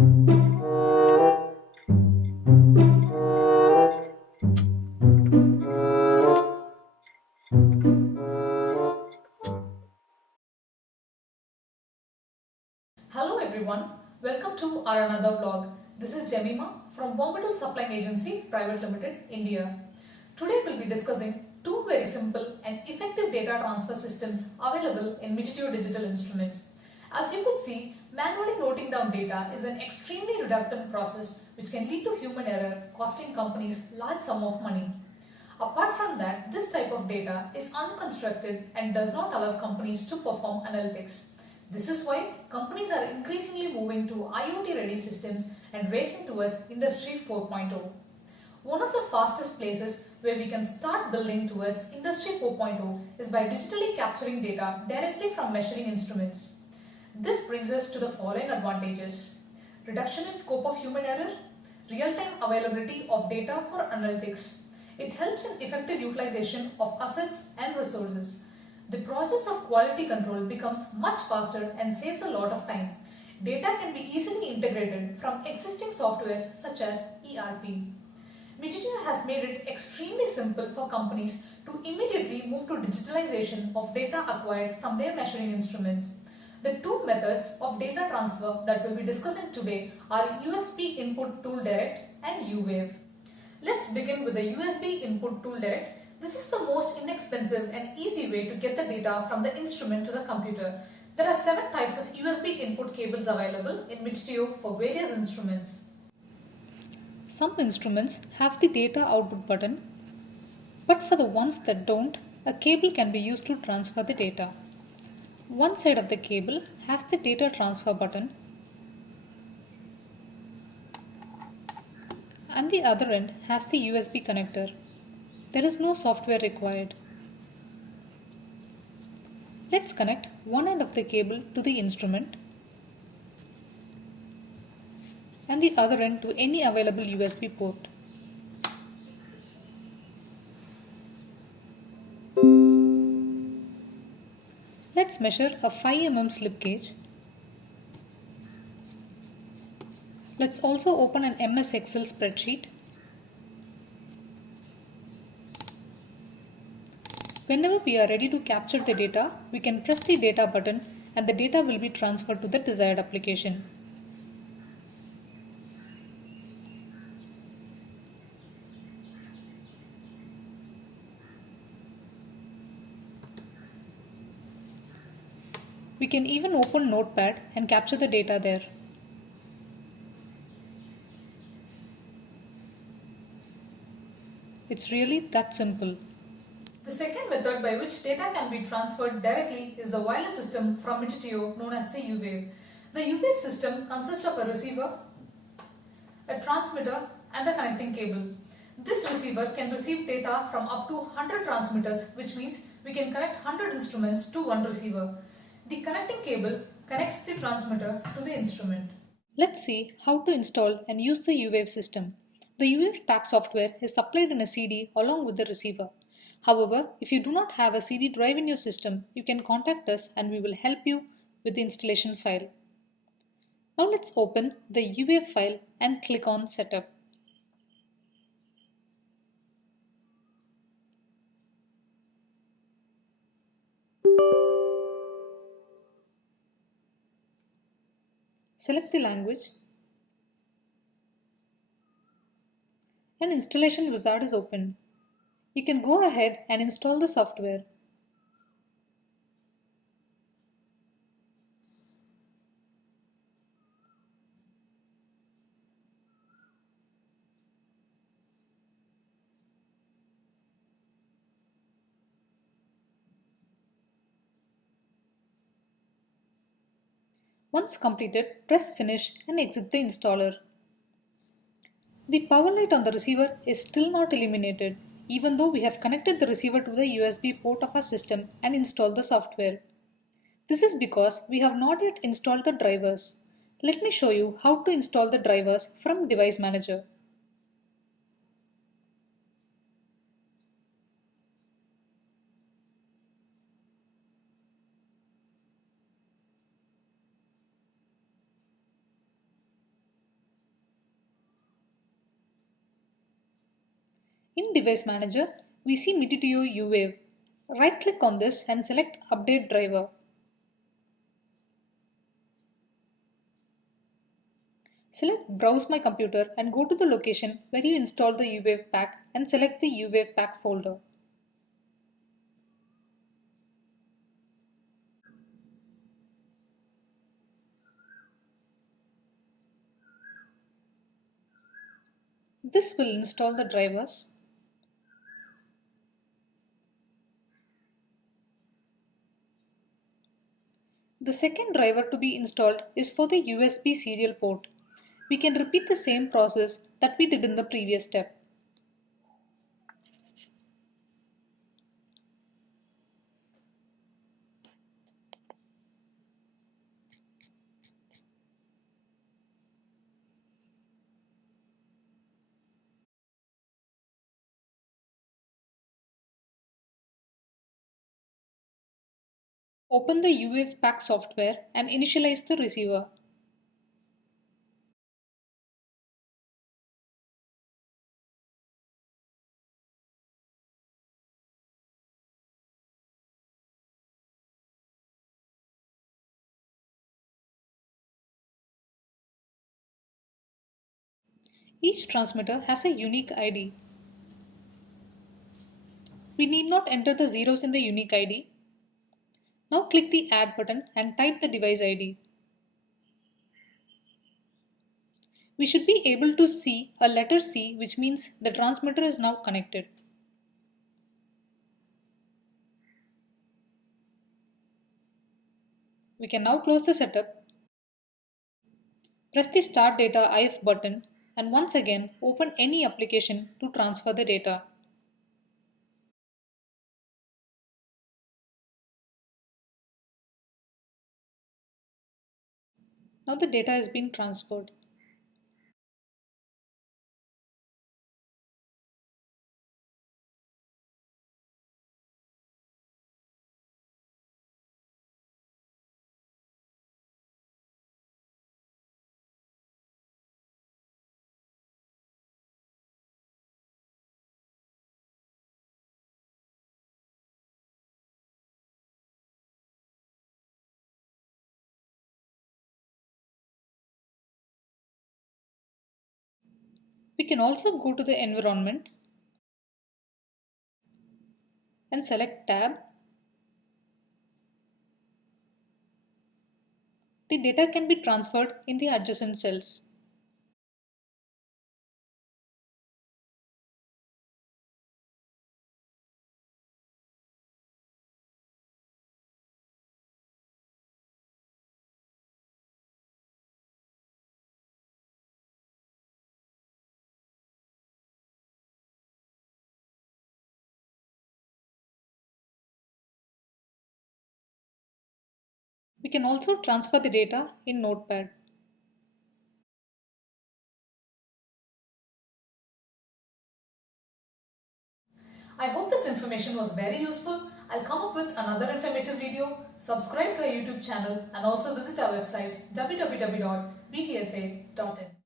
Hello everyone, welcome to our another vlog. This is Jemima from Bombay Supplying Agency Private Limited, India. Today we'll be discussing two very simple and effective data transfer systems available in Mitutoyo digital instruments. As you could see, manually noting down data is an extremely redundant process which can lead to human error, costing companies large sum of money. Apart from that, this type of data is unconstructed and does not allow companies to perform analytics. This is why companies are increasingly moving to IoT ready systems and racing towards Industry 4.0. One of the fastest places where we can start building towards Industry 4.0 is by digitally capturing data directly from measuring instruments. This brings us to the following advantages: reduction in scope of human error, real-time availability of data for analytics. It helps in effective utilization of assets and resources. The process of quality control becomes much faster and saves a lot of time. Data can be easily integrated from existing softwares such as ERP. Mitutoyo has made it extremely simple for companies to immediately move to digitalization of data acquired from their measuring instruments. The two methods of data transfer that we'll be discussing today are USB Input Tool Direct and UWave. Let's begin with the USB Input Tool Direct. This is the most inexpensive and easy way to get the data from the instrument to the computer. There are 7 types of USB input cables available in Mitutoyo for various instruments. Some instruments have the data output button, but for the ones that don't, a cable can be used to transfer the data. One side of the cable has the data transfer button and the other end has the USB connector. There is no software required. Let's connect one end of the cable to the instrument and the other end to any available USB port. Let's measure a 5 mm slip gauge. Let's also open an MS Excel spreadsheet. Whenever we are ready to capture the data, we can press the data button and the data will be transferred to the desired application. We can even open Notepad and capture the data there. It's really that simple. The second method by which data can be transferred directly is the wireless system from Mitutoyo known as the UWave. The UWave system consists of a receiver, a transmitter and a connecting cable. This receiver can receive data from up to 100 transmitters, which means we can connect 100 instruments to one receiver. The connecting cable connects the transmitter to the instrument. Let's see how to install and use the UWave system. The UWave pack software is supplied in a CD along with the receiver. However, if you do not have a CD drive in your system, you can contact us and we will help you with the installation file. Now let's open the UWave file and click on Setup. Select the language. An installation wizard is open. You can go ahead and install the software. Once completed, press Finish and exit the installer. The power light on the receiver is still not illuminated, even though we have connected the receiver to the USB port of our system and installed the software. This is because we have not yet installed the drivers. Let me show you how to install the drivers from Device Manager. In Device Manager, we see Mitutoyo UWave. Right-click on this and select Update Driver. Select Browse My Computer and go to the location where you installed the UWave pack and select the UWave pack folder. This will install the drivers. The second driver to be installed is for the USB serial port. We can repeat the same process that we did in the previous step. Open the UWave pack software and initialize the receiver. Each transmitter has a unique ID. We need not enter the zeros in the unique ID. Now click the Add button and type the device ID. We should be able to see a letter C, which means the transmitter is now connected. We can now close the setup. Press the Start Data IF button and once again open any application to transfer the data. Now the data has been transferred. We can also go to the environment and select Tab. The data can be transferred in the adjacent cells. We can also transfer the data in Notepad. I hope this information was very useful. I'll come up with another informative video. Subscribe to our YouTube channel and also visit our website www.btsa.in.